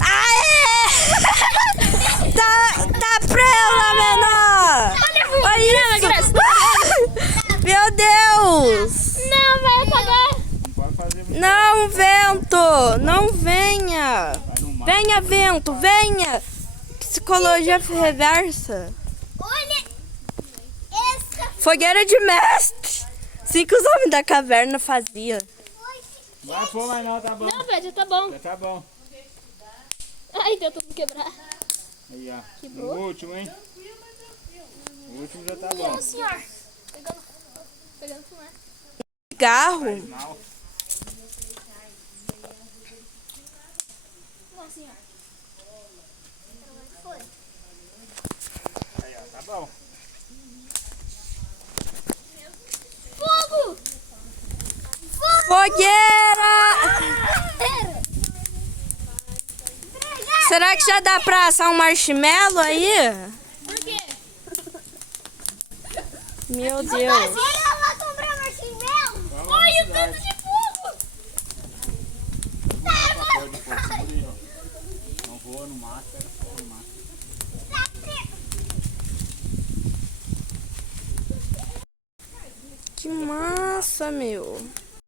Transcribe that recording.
Aê! Tá prela, menor! Olha isso! Meu Deus! Não, vai apagar. Não, vento! Não venha! Venha, vento, venha! Psicologia reversa. Olha essa. Fogueira de mestre! Assim que os homens da caverna faziam. Vai pôr, mas não, tá bom. Não, velho, já tá bom. Já tá bom. Ai, deu tudo quebrar. Aí, ó. Quebrou? O último, hein? O último já tá bom. Não, senhor. Pegando fumaça. Cigarro? Mal. Não, senhor. Aí, ó, tá bom. Fogo! Fogueira! Será que já dá pra assar um marshmallow aí? Por quê? Meu Deus. Olha lá comprar marshmallow. Olha o tanto de fogo. Papel de fogo, segura aí, ó. Não voa no mato, pega fogo no mato. Que massa, meu.